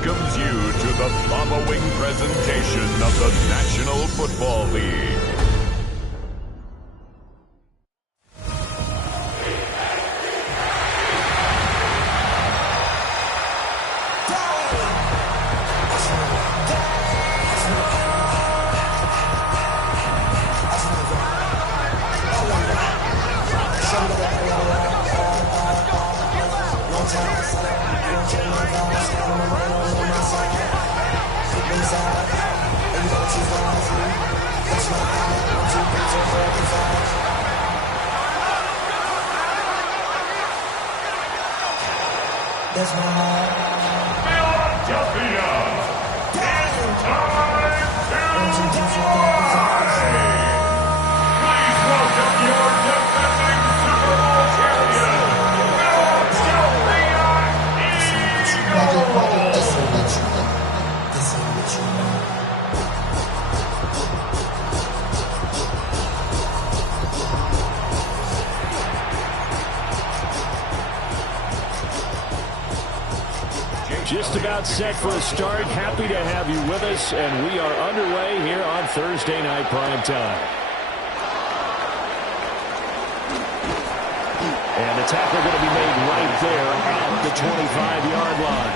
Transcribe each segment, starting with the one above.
welcomes you to the following presentation of the National Football League. That's my heart. Philadelphia, it's time to play! Please welcome your defending Super Bowl champion, Philadelphia Eagles! Just about set for a start. Happy to have you with us, and we are underway here on Thursday Night Prime Time. And the tackle going to be made right there at the 25-yard line.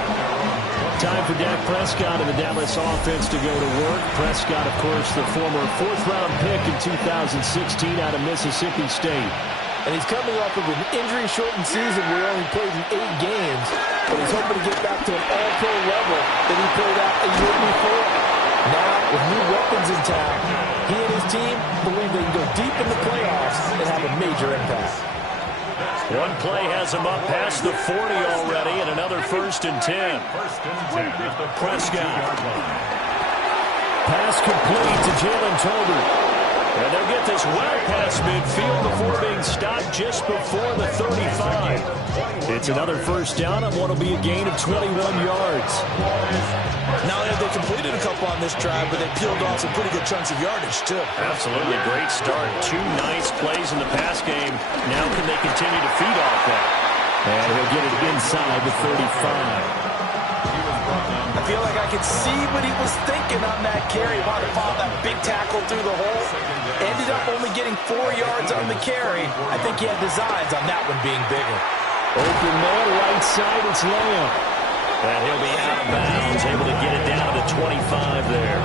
Time for Dak Prescott and the Dallas offense to go to work. Prescott, of course, the former fourth-round pick in 2016 out of Mississippi State. And he's coming off of an injury-shortened season where he only played in 8 games, but he's hoping to get back to an all-pro level that he played at a year before. Now, with new weapons in town, he and his team believe they can go deep in the playoffs and have a major impact. One play has him up past the 40 already, and another 1st and 10. Prescott. Pass complete to Jalen Tolbert. And they'll get this well past midfield before being stopped just before the 35. It's another 1st down on what will be a gain of 21 yards. Not only have they completed a couple on this drive, but they peeled off some pretty good chunks of yardage, too. Absolutely great start. 2 nice plays in the pass game. Now can they continue to feed off that? And he'll get it inside the 35. I feel like I could see what he was thinking on that carry. Wanted to follow that big tackle through the hole. Ended up only getting 4 yards on the carry. I think he had designs on that one being bigger. Open man, right side, it's Lamb. And he'll be out of bounds, able to get it down to the 25 there.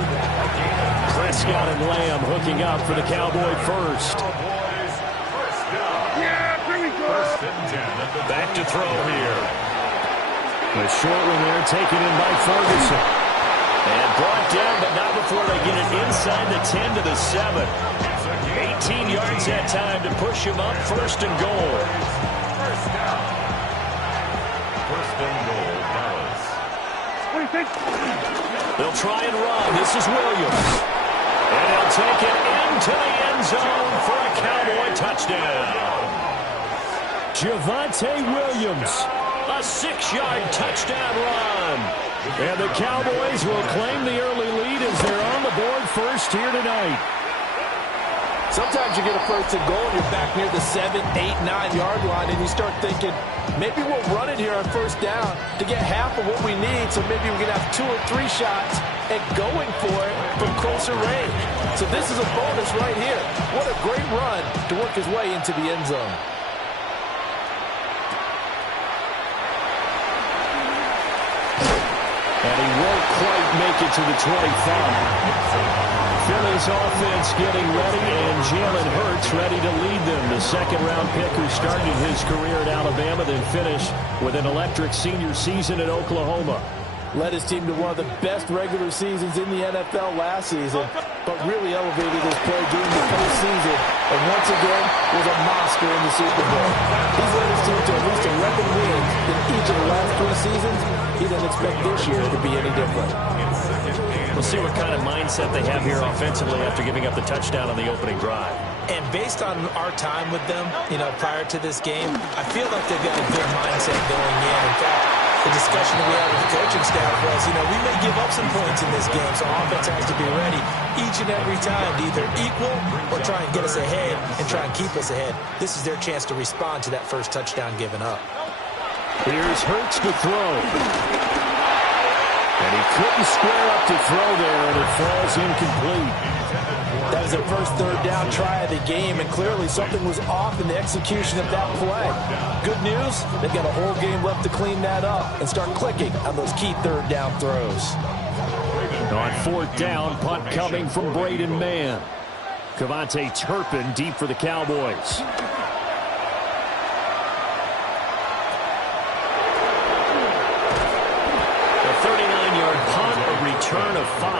Prescott and Lamb hooking up for the Cowboy first. Back to throw here. The short one there taken in by Ferguson. And brought down, but not before they get it inside the 10 to the 7. 18 yards that time to push him up, 1st and goal. First and goal, Dallas. They'll try and run. This is Williams. And he'll take it into the end zone for a Cowboy touchdown. Javonte Williams. A 6-yard touchdown run. And the Cowboys will claim the early lead as they're on the board first here tonight. Sometimes you get a 1st and goal and you're back near the 7, 8, 9-yard line, and you start thinking, maybe we'll run it here on 1st down to get half of what we need, so maybe we can have 2 or 3 shots at going for it from closer range. So this is a bonus right here. What a great run to work his way into the end zone. And he won't quite make it to the 25. Philly's offense getting ready, and Jalen Hurts ready to lead them. The 2nd-round pick who started his career at Alabama, then finished with an electric senior season at Oklahoma. Led his team to one of the best regular seasons in the NFL last season, but really elevated his play during the postseason, and once again was a monster in the Super Bowl. He's led his team to at least 11 wins in each of the last 3 seasons. He doesn't expect this year to be any different. We'll see what kind of mindset they have here offensively after giving up the touchdown on the opening drive. And based on our time with them, prior to this game, I feel like they've got a good mindset going in. In fact, the discussion that we had with the coaching staff was, we may give up some points in this game, so offense has to be ready each and every time to either equal or try and get us ahead and try and keep us ahead. This is their chance to respond to that first touchdown given up. Here's Hurts to throw. And he couldn't square up to throw there, and it falls incomplete. That was their first third down try of the game, and clearly something was off in the execution of that play. Good news, they've got a whole game left to clean that up and start clicking on those key third down throws. On fourth down, punt coming from Braden Mann. Cavante Turpin deep for the Cowboys. A 39-yard punt, a return of 5.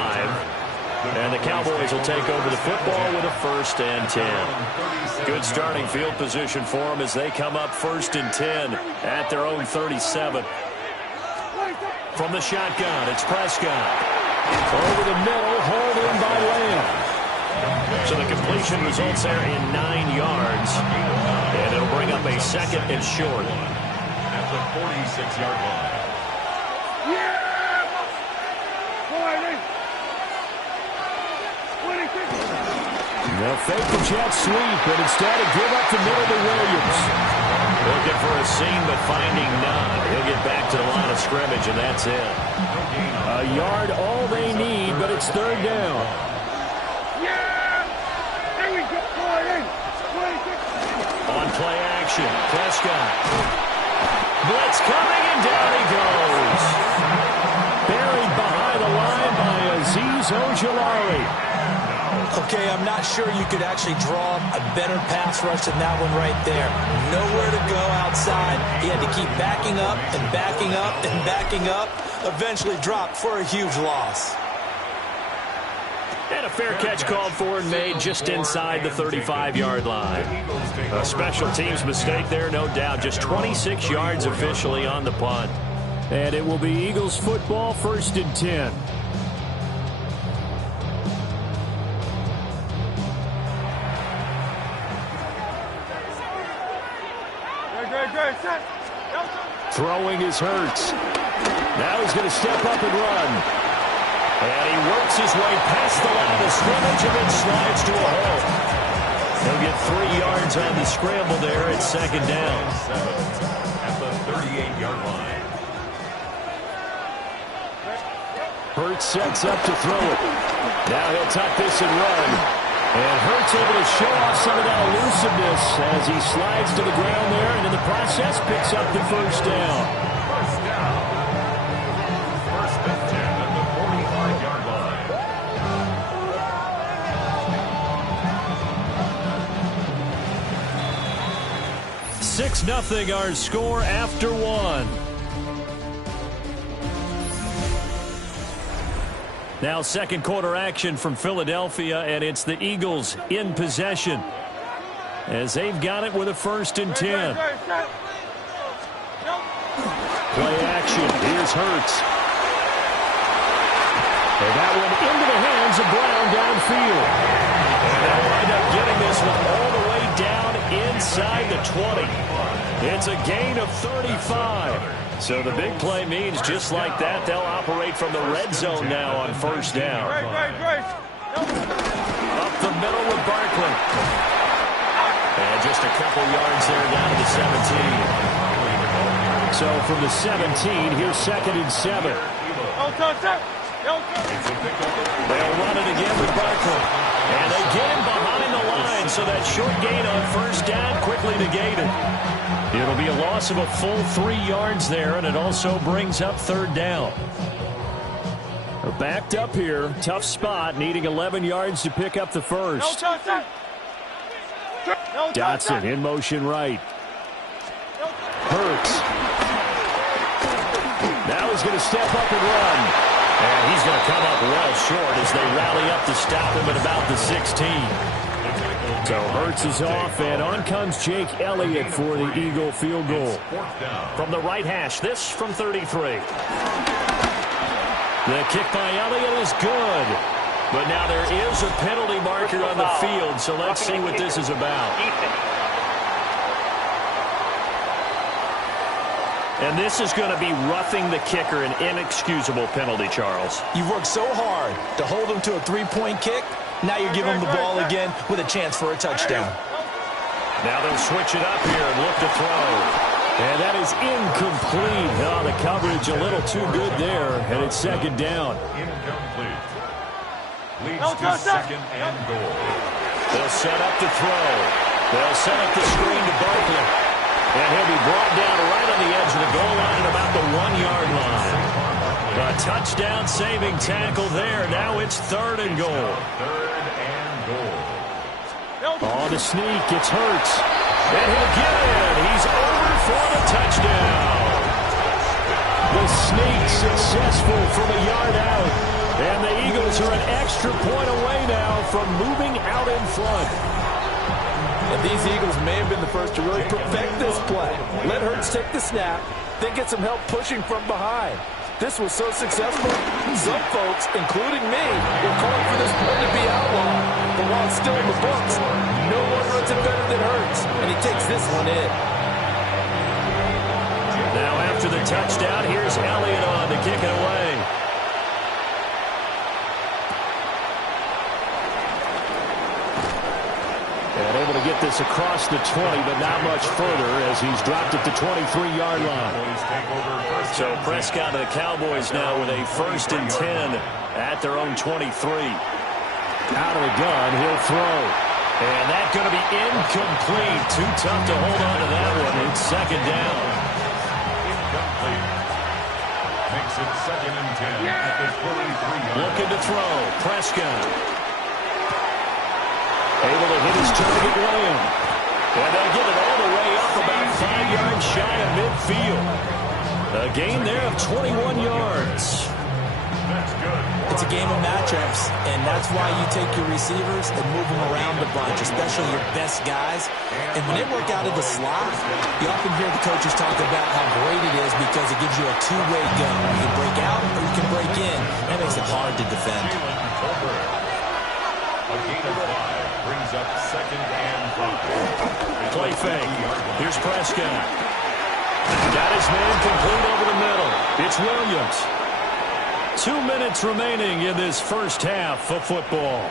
And the Cowboys will take over the football with a 1st and 10. Good starting field position for them as they come up 1st and 10 at their own 37. From the shotgun, it's Prescott. Over the middle, hauled in by Lamb. So the completion results there in 9 yards. And it'll bring up a 2nd and short. At the 46-yard line. They'll fake the jet sweep, and instead of give up the middle to Williams. Looking for a seam, but finding none. He'll get back to the line of scrimmage, and that's it. A yard, all they need, but it's 3rd down. On play action, Prescott. Blitz coming, and down he goes. Buried behind the line by Azeez Ojulari. Okay, I'm not sure you could actually draw a better pass rush than that one right there. Nowhere to go outside. He had to keep backing up and backing up and backing up. Eventually dropped for a huge loss. And a fair catch called for and made just inside the 35-yard line. A special teams mistake there, no doubt. Just 26 yards officially on the punt. And it will be Eagles football, 1st and 10. Throwing is Hurts. Now he's going to step up and run. And he works his way past the line of scrimmage and then slides to a hole. He'll get 3 yards on the scramble there at 2nd down. At the 38-yard line. Hurts sets up to throw it. Now he'll tuck this and run. And Hurts able to show off some of that elusiveness as he slides to the ground there, and in the process picks up the 1st down. 1st and 10 at the 45-yard line. 6-0 our score after 1. Now 2nd quarter action from Philadelphia, and it's the Eagles in possession as they've got it with a 1st and 10. Play action. Here's Hurts. And that one into the hands of Brown downfield. And they'll wind up getting this one all the way down inside the 20. It's a gain of 35. So the big play means just like that, they'll operate from the red zone now on 1st down. Up the middle with Barkley. And just a couple yards there down to the 17. So from the 17, here's 2nd and 7. They'll run it again with Barkley. And they get him behind the line, so that short gain on 1st down quickly negated. It'll be a loss of a full 3 yards there, and it also brings up 3rd down. They're backed up here. Tough spot, needing 11 yards to pick up the 1st. Dotson in motion right. Hurts. Now he's going to step up and run. And he's going to come up well short as they rally up to stop him at about the 16. So Hurts is off, and on comes Jake Elliott for the Eagle field goal. From the right hash, this from 33. The kick by Elliott is good. But now there is a penalty marker on the field, so let's see what this is about. And this is going to be roughing the kicker, an inexcusable penalty, Charles. You've worked so hard to hold him to a 3-point kick. Now you give him the ball again with a chance for a touchdown. Now they'll switch it up here and look to throw. And that is incomplete. Oh, the coverage a little too good there, and it's second down. Incomplete. Leads to second and goal. They'll set up to throw. They'll set up the screen to Barkley. And he'll be brought down right on the edge of the goal line at about the 1-yard line. A touchdown-saving tackle there. Now it's third and goal. Third and goal. On the sneak, it's Hurts. And he'll get it. He's over for the touchdown. The sneak successful from a yard out. And the Eagles are an extra point away now from moving out in front. And these Eagles may have been the first to really perfect this play. Let Hurts take the snap, then get some help pushing from behind. This was so successful, some folks, including me, were calling for this play to be outlawed. But while it's still in the books, no one runs it better than Hurts, and he takes this one in. Now after the touchdown, here's Elliott on to kick it away. And able to get this across the 20, but not much further as he's dropped at the 23-yard line. So Prescott and the Cowboys now with a 1st and 10 at their own 23. Out of the gun, he'll throw. And that's going to be incomplete. Too tough to hold on to that one. It's second down. Incomplete. Makes it second and 10 at the 43. Looking to throw. Prescott. Able to hit his target, William. And they'll get it all the way up about 5 yards shy of midfield. A gain there of 21 yards. That's good. It's a game of matchups, and that's why you take your receivers and move them around a bunch, especially your best guys. And when they work out of the slot, you often hear the coaches talk about how great it is because it gives you a two-way go. You can break out or you can break in. That makes it hard to defend. A gain of 5 brings up second and 5. Play fake. Here's Prescott. Got his man complete over the middle. It's Williams. 2 minutes remaining in this first half of football.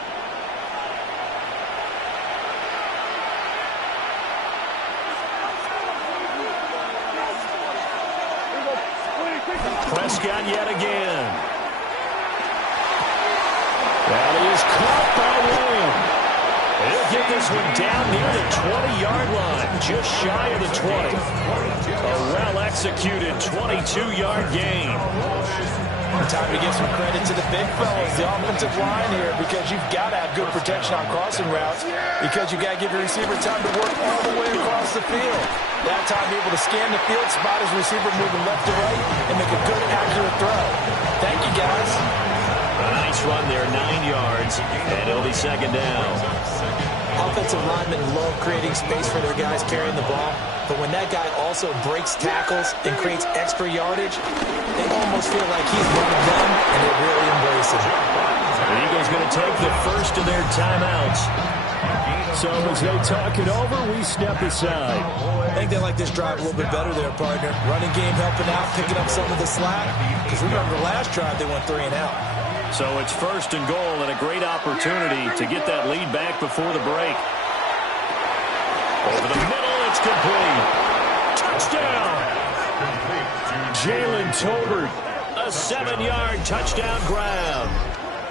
Prescott yet again. That is caught by Williams. He'll get this one down near the 20-yard line, just shy of the 20. A well-executed 22-yard gain. Time to give some credit to the big fellas, the offensive line here, because you've got to have good protection on crossing routes, because you've got to give your receiver time to work all the way across the field. That time, able to scan the field, spot his receiver moving left to right, and make a good, accurate throw. Thank you, guys. A nice run there, 9 yards, and it'll be second down. Offensive linemen love creating space for their guys carrying the ball, but when that guy also breaks tackles and creates extra yardage, they almost feel like he's one of them, and they really embrace him. The Eagles going to take the first of their timeouts. So as they talk it over, we step aside. I think they like this drive a little bit better there, partner. Running game helping out, picking up some of the slack. Because remember, the last drive they went 3 and out. So it's first and goal and a great opportunity to get that lead back before the break. Over the middle, it's complete. Touchdown! Jalen Tolbert, a 7-yard touchdown grab.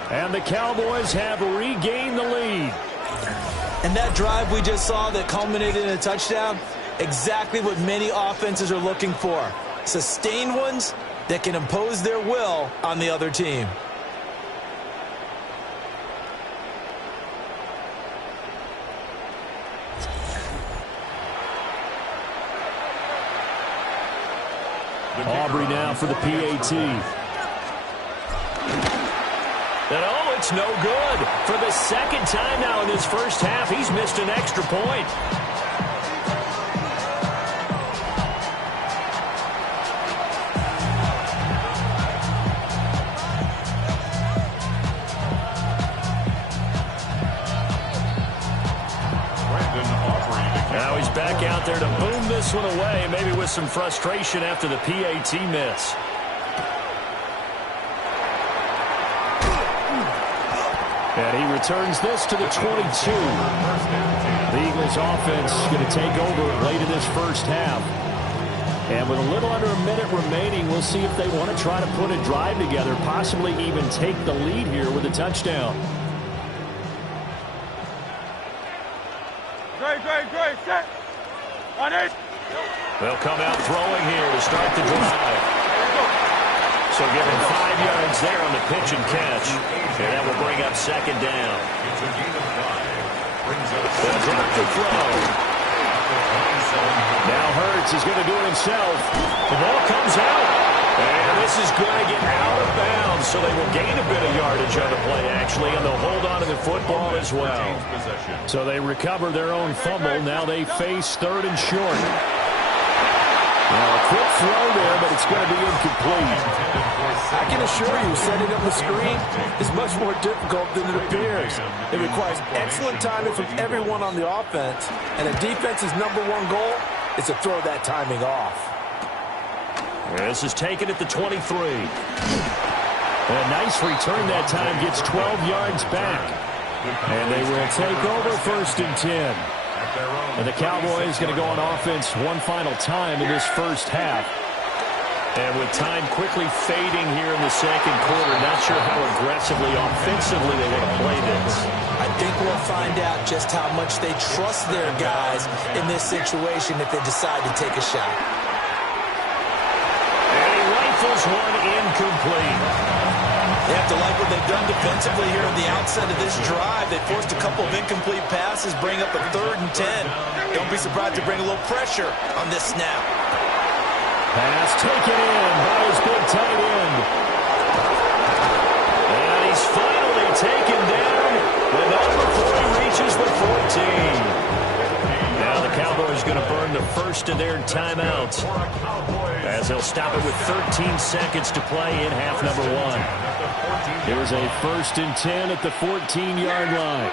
And the Cowboys have regained the lead. And that drive we just saw that culminated in a touchdown, exactly what many offenses are looking for. Sustained ones that can impose their will on the other team. Aubrey now for the PAT. And oh, it's no good. For the second time now in this first half, he's missed an extra point. Now he's back out there to boom this one away, maybe with some frustration after the PAT miss. And he returns this to the 22. The Eagles offense going to take over late in this first half. And with a little under a minute remaining, we'll see if they want to try to put a drive together, possibly even take the lead here with a touchdown. Great. Set. On it. They'll come out throwing here to start the drive. So give him 5 yards there on the pitch and catch. And that will bring up second down. They'll drop the throw. Now Hurts is going to do it himself. The ball comes out. And this is going to get out of bounds. So they will gain a bit of yardage on the play, actually, and they'll hold on to the football as well. So they recover their own fumble. Now they face third and short. Now a quick throw there, but it's going to be incomplete. I can assure you, setting up the screen is much more difficult than it appears. It requires excellent timing from everyone on the offense, and a defense's #1 goal is to throw that timing off. This is taken at the 23. A nice return that time, gets 12 yards back. And they will take over first and 10. And the Cowboys going to go on offense one final time in this first half. And with time quickly fading here in the second quarter, not sure how aggressively, offensively they want to play this. I think we'll find out just how much they trust their guys in this situation if they decide to take a shot. And he rifles one incomplete. They have to like what they've done defensively here at the outset of this drive. They forced a couple of incomplete passes, bring up a 3rd and 10. Don't be surprised to bring a little pressure on this snap. Pass taken in by his big tight end. And he's finally taken down, but not before he reaches the 14. Now the Cowboys going to burn the first of their timeouts, as they'll stop it with 13 seconds to play in half number 1. Here's a 1st and 10 at the 14-yard line.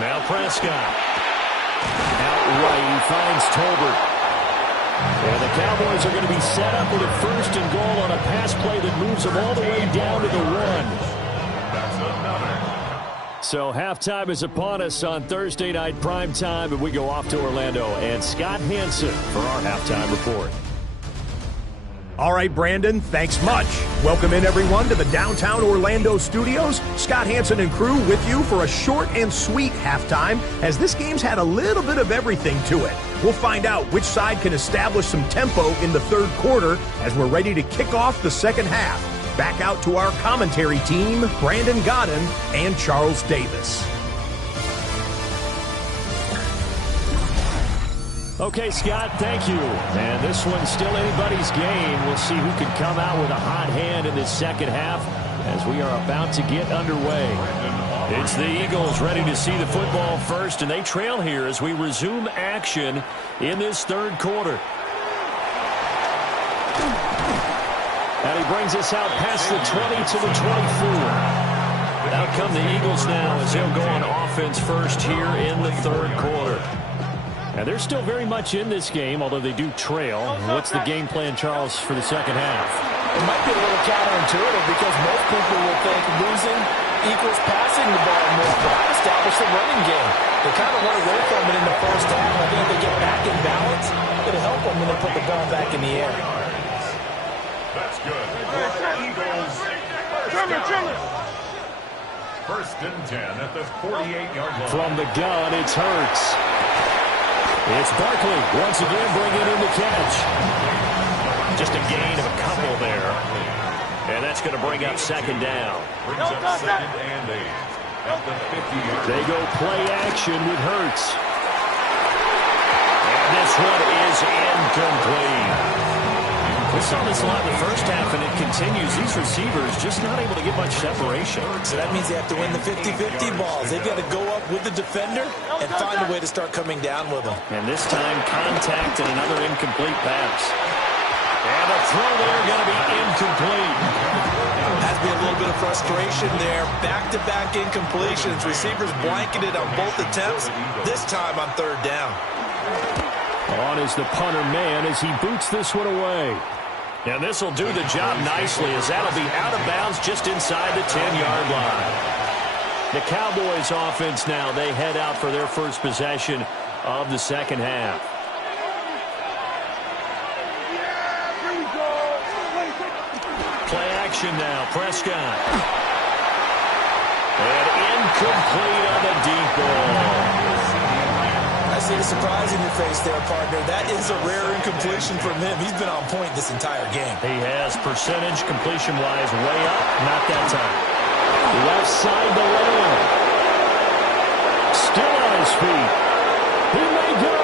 Now Prescott. Out right, he finds Tolbert. And the Cowboys are going to be set up with a 1st and goal on a pass play that moves them all the way down to the 1. So halftime is upon us on Thursday night primetime, and we go off to Orlando. And Scott Hansen for our halftime report. All right, Brandon, thanks much. Welcome in, everyone, to the downtown Orlando studios. Scott Hansen and crew with you for a short and sweet halftime, as this game's had a little bit of everything to it. We'll find out which side can establish some tempo in the 3rd quarter as we're ready to kick off the 2nd half. Back out to our commentary team, Brandon Godden and Charles Davis. Okay, Scott, thank you. And this one's still anybody's game. We'll see who can come out with a hot hand in this second half as we are about to get underway. It's the Eagles ready to see the football first, and they trail here as we resume action in this 3rd quarter. And he brings us out past the 20 to the 24. Out come the Eagles now as they'll go on offense first here in the 3rd quarter. And they're still very much in this game, although they do trail. What's the game plan, Charles, for the second half? It might be a little counterintuitive because most people will think losing equals passing the ball more. But establish the running game. They kind of went away from it in the first half. I think if they get back in balance, it'll help them when they put the ball back in the air. That's good. Eagles. First and 10 at the 48-yard line. From the gun, it's Hurts. It's Barkley once again bringing in the catch. Just a gain of a couple there. And that's going to bring up second down. Brings up 2nd and 8 at the 50-yard line. They go play action with Hurts. And this one is incomplete. We saw this a lot in the first half, and it continues. These receivers just not able to get much separation. So that means they have to win the 50-50 balls. They've got to go up with the defender and find a way to start coming down with them. And this time, contact and another incomplete pass. And the throw there going to be incomplete. Has to be a little bit of frustration there. Back-to-back incompletions. Receivers blanketed on both attempts, this time on 3rd down. On is the punter man as he boots this one away. And this will do the job nicely as that'll be out of bounds just inside the 10-yard line. The Cowboys offense now, they head out for their first possession of the second half. action now. Prescott. And incomplete on the deep ball. I see the surprise in your face there, partner. That is a rare incompletion from him. He's been on point this entire game. He has percentage completion-wise way up. Not that time. Left side to Lamb. Still on his feet. He may go.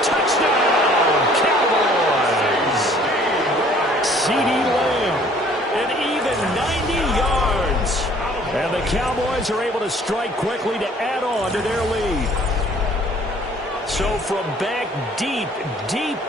Touchdown, Cowboys. CD Lamb. An even 90 yards. And the Cowboys are able to strike quickly to add on to their lead. So from back deep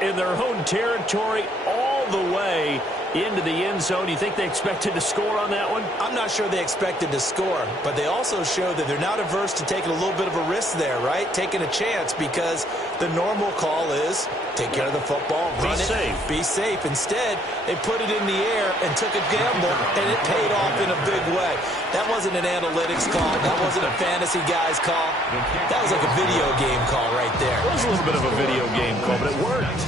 in their own territory, all the way into the end zone, you think they expected to score on that one? I'm not sure they expected to score, but they also show that they're not averse to taking a little bit of a risk there, right? Taking a chance, because the normal call is take care of the football, run it, be safe. Instead, they put it in the air and took a gamble, and it paid off in a big way. That wasn't an analytics call. That wasn't a fantasy guy's call. That was like a video game call right there. It was a little bit of a video game call, but it worked.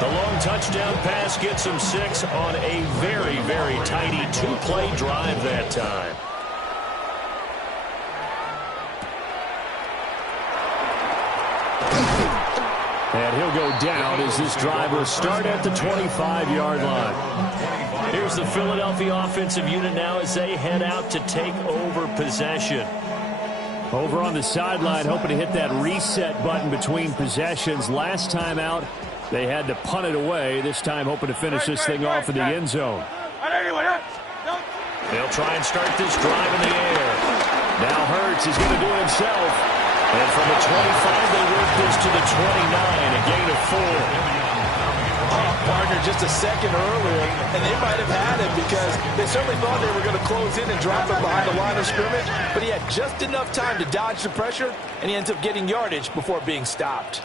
The long touchdown pass gets him 6 on a very, very tidy 2-play drive that time. And he'll go down as this drive will start at the 25-yard line. Here's the Philadelphia offensive unit now as they head out to take over possession. Over on the sideline, hoping to hit that reset button between possessions. Last time out, they had to punt it away. This time, hoping to finish this thing off in the end zone. They'll try and start this drive in the air. Now Hurts is going to do it himself. And from the 25, they work this to the 29, a gain of 4. Partner just a second earlier, and they might have had him because they certainly thought they were going to close in and drop him behind the line of scrimmage, but he had just enough time to dodge the pressure, and he ends up getting yardage before being stopped.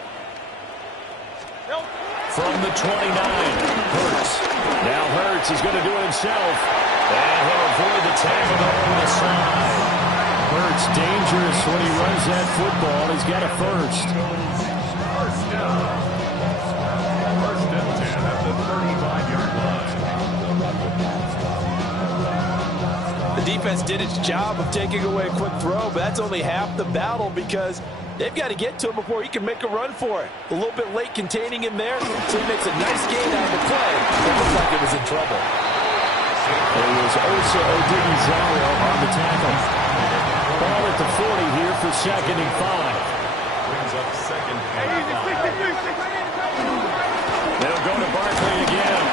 From the 29, Hurts. Now Hurts is going to do it himself, and he'll avoid the tackle over the side. Hurts dangerous when he runs that football. He's got a first. First down. First and 10 at the 35-yard line. The defense did its job of taking away a quick throw, but that's only half the battle because they've got to get to him before he can make a run for it. A little bit late containing him there, so he makes a nice gain out of the play. It looked like it was in trouble. It was Osa Odighizuwa on the tackle. Ball at the 40 here for 2nd and 5. Brings up 2nd and 5. They'll go to Barkley again.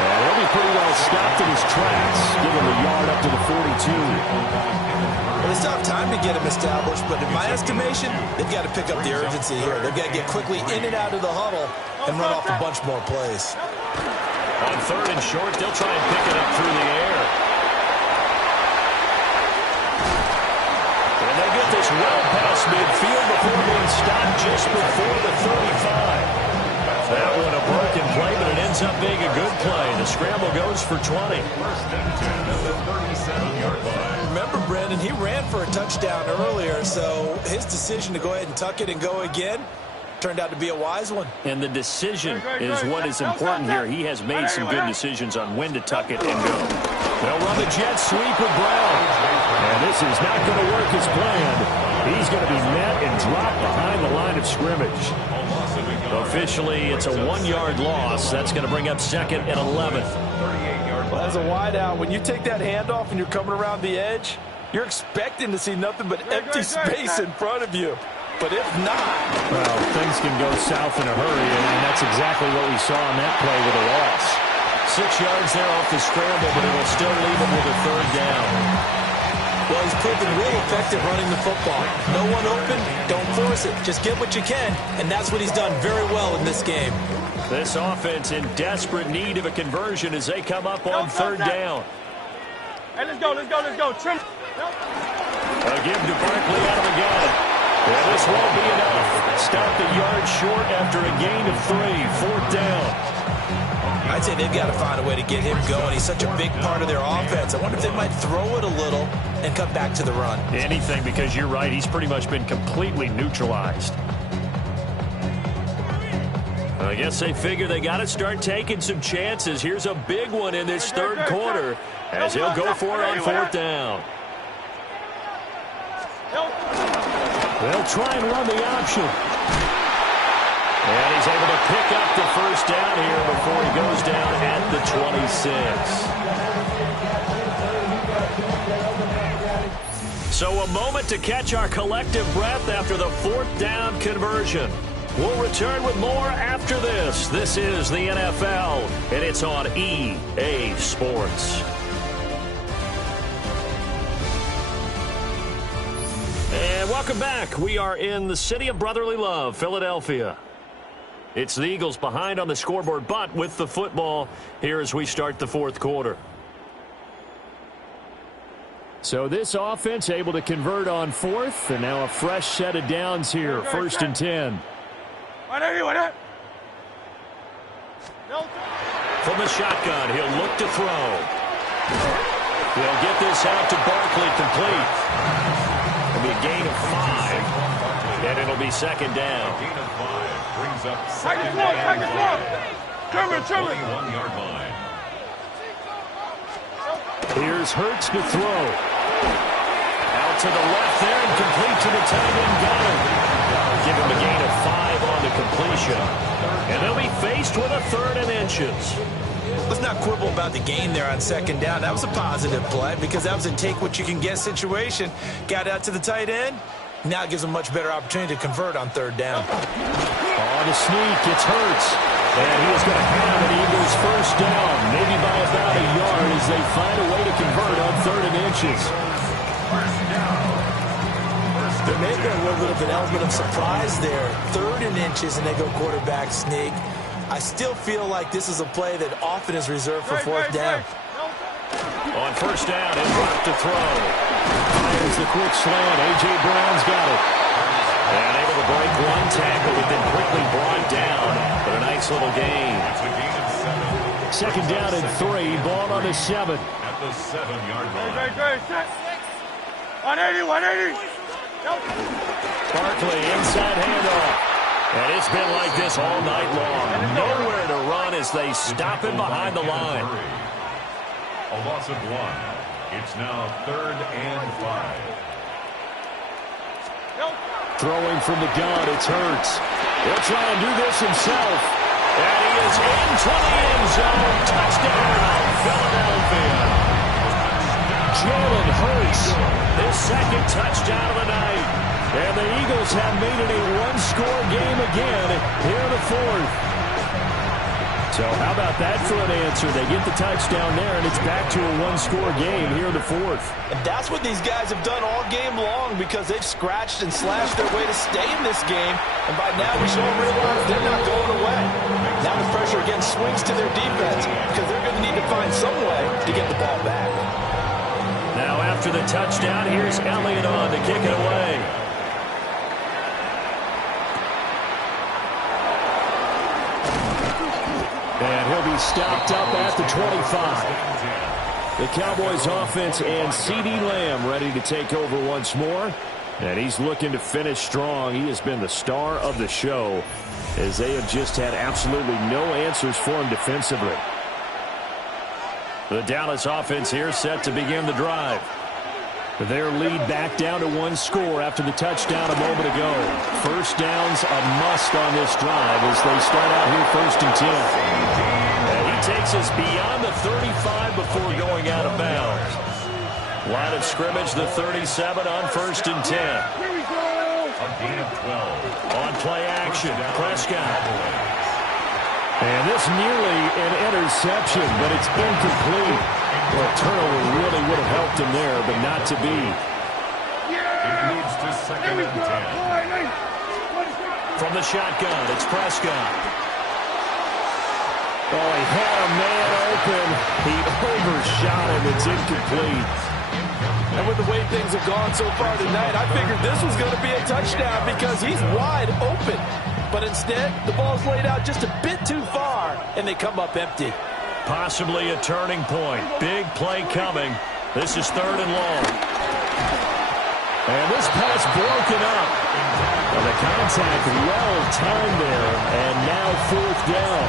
And he'll be pretty well stopped in his tracks. Give him a yard up to the 42. Well, they still have time to get him established, but in my estimation, they've got to pick up the urgency here. They've got to get quickly in and out of the huddle and run off a bunch more plays. On 3rd and short, they'll try and pick it up through the air. And they get this well past midfield before being stopped just before the 35. That one a broken play, but it ends up being a good play. The scramble goes for 20. First and 10 at the 37-yard line. Remember, Brandon, he ran for a touchdown earlier, so his decision to go ahead and tuck it and go again turned out to be a wise one. And the decision is what is important here. He has made some good decisions on when to tuck it and go. They'll run the jet sweep with Brown. And this is not going to work as planned. He's going to be met and dropped behind the line of scrimmage. Officially, it's a 1-yard loss. That's going to bring up 2nd and 11. Well, as a wideout, when you take that handoff and you're coming around the edge, you're expecting to see nothing but empty space in front of you. But if not... Well, things can go south in a hurry, and that's exactly what we saw on that play with a loss. 6 yards there off the scramble, but it'll still leave him with a 3rd down. Well, he's proven real effective running the football. No one open, don't force it. Just get what you can, and that's what he's done very well in this game. This offense in desperate need of a conversion as they come up on 3rd down. Hey, let's go. Trim. A give to Barkley out of the gun. Yeah, this won't be enough. Stopped a yard short after a gain of 3. 4th down. I'd say they've got to find a way to get him going. He's such a big part of their offense. I wonder if they might throw it a little and come back to the run. Anything, because you're right. He's pretty much been completely neutralized. I guess they figure they got to start taking some chances. Here's a big one in this third quarter as he'll go for it on fourth down. They'll try and run the option. And he's able to pick up the first down here before he goes down at the 26. So a moment to catch our collective breath after the fourth down conversion. We'll return with more after this. This is the NFL, and it's on EA Sports. And welcome back. We are in the city of brotherly love, Philadelphia. It's the Eagles behind on the scoreboard, but with the football here as we start the fourth quarter. So this offense able to convert on fourth, and now a fresh set of downs here, first and 10. From the shotgun, he'll look to throw. He'll get this out to Barkley, complete. It'll be a gain of 5, and it'll be second down. Gain of 5 brings up second and 21-yard line. Here's Hurts to throw. Out to the left there and complete to the tight end. Got him. Give him a gain of 5 on the completion. And they'll be faced with a third and inches. Let's not quibble about the gain there on second down. That was a positive play because that was a take-what-you-can-get situation. Got out to the tight end. Now it gives them a much better opportunity to convert on third down. On the sneak, it's Hurts. And he is going to have an Eagles first down, maybe by about a yard as they find a way to convert on third and inches. There may have been a little bit of an element of surprise there. Third and inches, and they go quarterback sneak. I still feel like this is a play that often is reserved for fourth down. On first down, and drop to throw. Fires the quick slant. A.J. Brown's got it. And able to break one tackle, but then quickly brought down. But a nice little gain. Second down and 3. Ball on the 7. At the 7-yard line. 180. Barkley, inside handoff. And it's been like this all night long. Nowhere to run as they stop him behind the line. A loss of 1. It's now third and 5. Throwing from the gun, it's Hurts. He'll try and do this himself. And he is into the end zone. Touchdown, Philadelphia. Jalen Hurts, his second touchdown of the night. And the Eagles have made it a one-score game again here in the fourth. So how about that for an answer? They get the touchdown there, and it's back to a one-score game here in the fourth. And that's what these guys have done all game long because they've scratched and slashed their way to stay in this game. And by now we should all realize they're not going away. Now the pressure again swings to their defense because they're going to need to find some way to get the ball back. Now after the touchdown, here's Elliott on to kick it away. And he'll be stopped up at the 25. The Cowboys offense and CeeDee Lamb ready to take over once more. And he's looking to finish strong. He has been the star of the show as they have just had absolutely no answers for him defensively. The Dallas offense here set to begin the drive. Their lead back down to one score after the touchdown a moment ago. First down's a must on this drive as they start out here first and 10. And he takes us beyond the 35 before going out of bounds. Line of scrimmage, the 37 on first and 10. A gain of 12. On play action, Prescott. And this nearly an interception, but it's incomplete. Well, a turnover really would have helped him there, but not to be. It moves to second and 10. From the shotgun, it's Prescott. Oh, he had a man open. He overshot him. It's incomplete. And with the way things have gone so far tonight, I figured this was going to be a touchdown because he's wide open. But instead, the ball's laid out just a bit too far, and they come up empty. Possibly a turning point. Big play coming. This is third and long. And this pass broken up. Well, the contact well timed there, and now 4th down.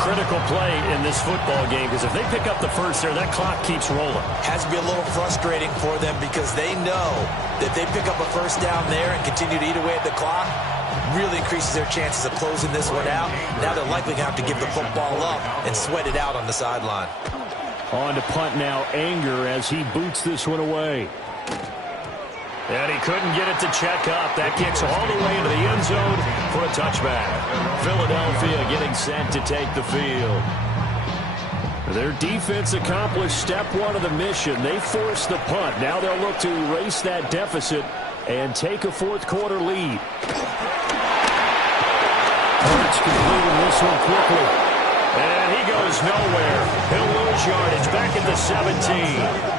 Critical play in this football game, because if they pick up the first there, that clock keeps rolling. Has to be a little frustrating for them because they know that they pick up a first down there and continue to eat away at the clock, really increases their chances of closing this one out. Now they're likely going to have to give the football up and sweat it out on the sideline. On to punt now, Anger, as he boots this one away. And he couldn't get it to check up. That kicks all the way into the end zone for a touchback. Philadelphia getting set to take the field. Their defense accomplished step 1 of the mission. They forced the punt. Now they'll look to erase that deficit and take a 4th quarter lead. Hurts completing this one quickly. And he goes nowhere. He'll lose yardage back at the 17.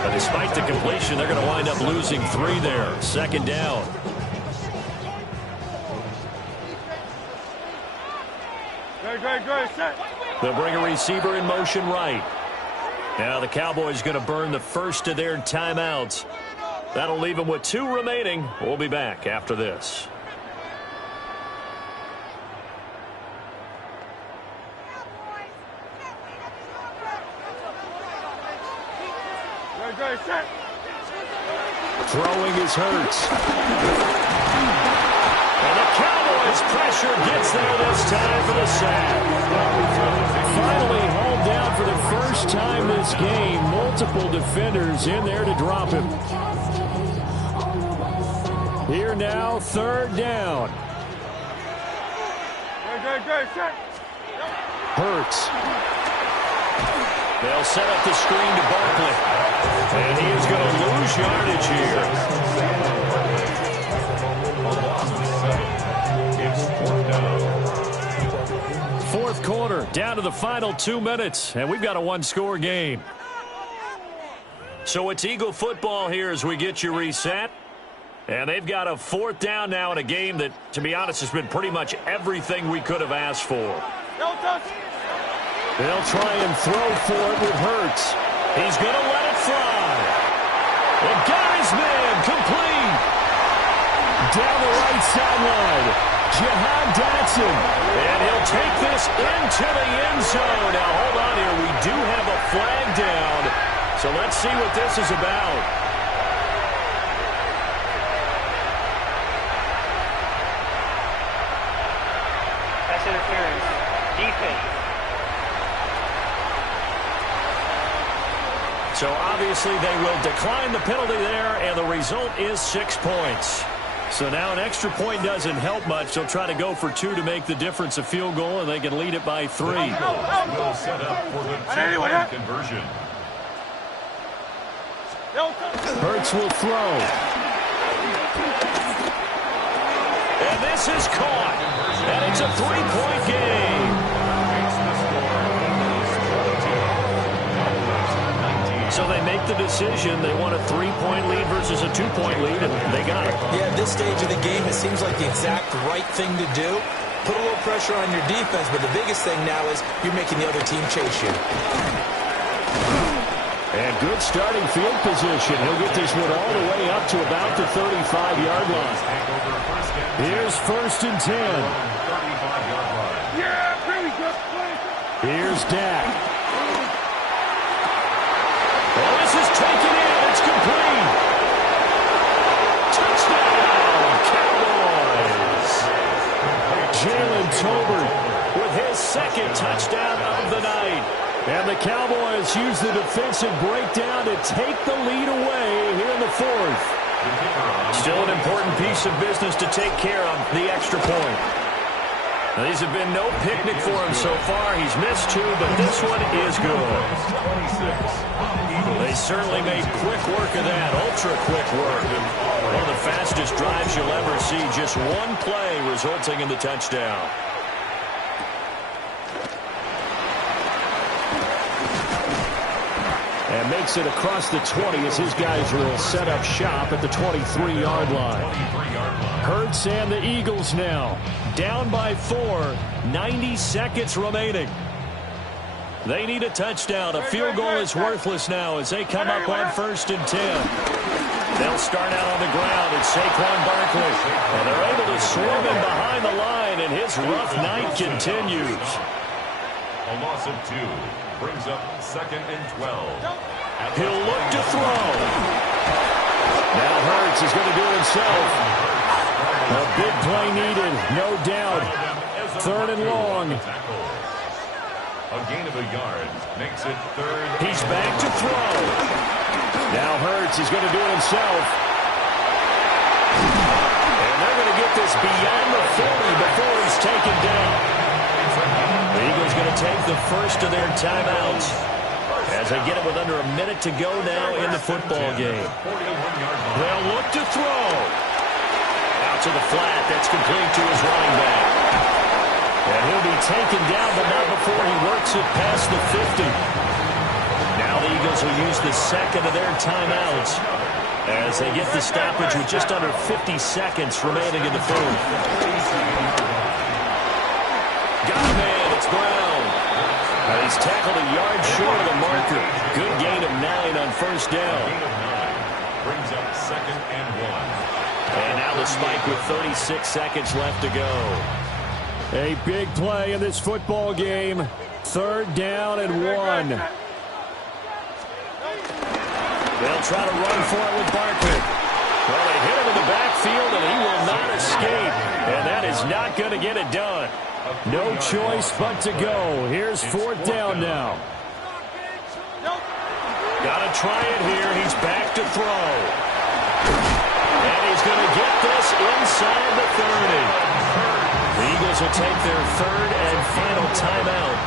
But despite the completion, they're going to wind up losing 3 there. 2nd down. Great, set. They'll bring a receiver in motion right. Now the Cowboys going to burn the first of their timeouts. That'll leave them with 2 remaining. We'll be back after this. Set. Throwing is Hurts. And the Cowboys pressure gets there this time for the sack. Finally hauled down for the first time this game. Multiple defenders in there to drop him. Here now, 3rd down. Great, set. Hurts. They'll set up the screen to Barkley. And he is going to lose yardage here. Fourth quarter, down to the final 2 minutes, and we've got a 1-score game. So it's Eagle football here as we get you reset. And they've got a 4th down now in a game that, to be honest, has been pretty much everything we could have asked for. They'll try and throw for it with Hurts. He's going to let it fly. And got his man complete. Down the right sideline. Jahan Dotson. And he'll take this into the end zone. Now, hold on here. We do have a flag down. So let's see what this is about. That's interference. Defense. So obviously they will decline the penalty there, and the result is 6 points. So now an extra point doesn't help much. They'll try to go for 2 to make the difference a field goal, and they can lead it by 3. Will set up for the 2-point conversion. Hurts will throw. And this is caught. And it's a 3-point game. So they make the decision. They want a 3-point lead versus a 2-point lead, and they got it. Yeah, at this stage of the game, it seems like the exact right thing to do. Put a little pressure on your defense, but the biggest thing now is you're making the other team chase you. And good starting field position. He'll get this one all the way up to about the 35-yard line. Here's 1st and 10. Yeah, pretty good. Here's Dak. Well, this is taken in. It's complete. Touchdown, Cowboys. Jalen Tolbert with his 2nd touchdown of the night. And the Cowboys use the defensive breakdown to take the lead away here in the 4th. Still an important piece of business to take care of, the extra point. Now, these have been no picnic for him so far. He's missed 2, but this one is good. They certainly made quick work of that, ultra-quick work. One of the fastest drives you'll ever see, just 1 play resulting in the touchdown. And makes it across the 20 as his guys will set up shop at the 23-yard line. Hurts and the Eagles now down by 4, 90 seconds remaining. They need a touchdown. A field goal is worthless now as they come up on 1st and 10. They'll start out on the ground. It's Saquon Barkley. And they're able to swarm him behind the line, and his rough night continues. A loss of 2 brings up 2nd and 12. He'll look to throw. Now Hurts is going to do it himself. A big play needed, no doubt. 3rd and long. A gain of a yard makes it 3rd. He's back to throw. Now Hurts is going to do it himself. And they're going to get this beyond the 40 before he's taken down. The Eagles going to take the first of their timeouts as they get it with under a minute to go now in the football game. They'll look to throw. Out to the flat. That's complete to his running back. And he'll be taken down, but not before he works it past the 50. Now the Eagles will use the second of their timeouts as they get the stoppage with just under 50 seconds remaining in the fourth. Got a man, it's Brown. And he's tackled a yard short of the marker. Good gain of 9 on 1st down. Brings up 2nd and 1. And now the spike with 36 seconds left to go. A big play in this football game. 3rd down and 1. They'll try to run for it with Barkley. Well, they hit him in the backfield, and he will not escape. And that is not going to get it done. No choice but to go. Here's 4th down now. Got to try it here. He's back to throw. And he's going to get this inside the 30. The Eagles will take their 3rd and final timeout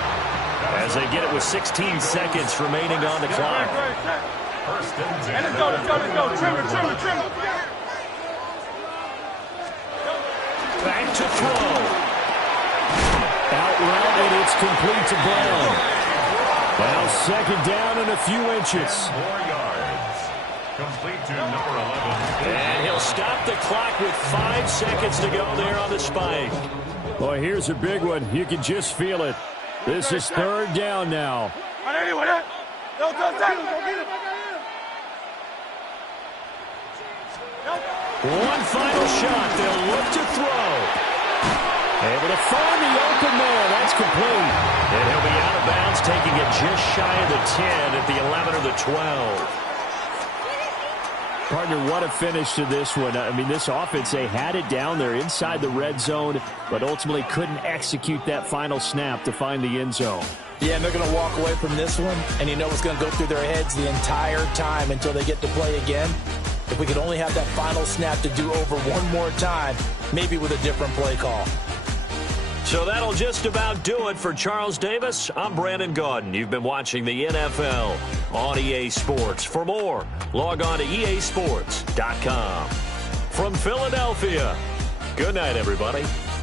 as they get it with 16 seconds remaining on the clock. 1st and 10. Let's go. Trim it. Back to throw. Out route, and it's complete to Brown. Now 2nd down and a few inches. 10 more yards. Complete to number 11. And he'll stop the clock with 5 seconds to go there on the spike. Boy, here's a big one. You can just feel it. This is 3rd down now. One final shot. They'll look to throw. Able to find the open man. That's complete. And he'll be out of bounds, taking it just shy of the 10 at the 11 or the 12. Partner, what a finish to this one. I mean, this offense, they had it down there inside the red zone, but ultimately couldn't execute that final snap to find the end zone. Yeah, and they're going to walk away from this one, and you know what's going to go through their heads the entire time until they get to play again. If we could only have that final snap to do over one more time, maybe with a different play call. So that'll just about do it for Charles Davis. I'm Brandon Gaudin. You've been watching the NFL on EA Sports. For more, log on to easports.com. From Philadelphia, good night, everybody.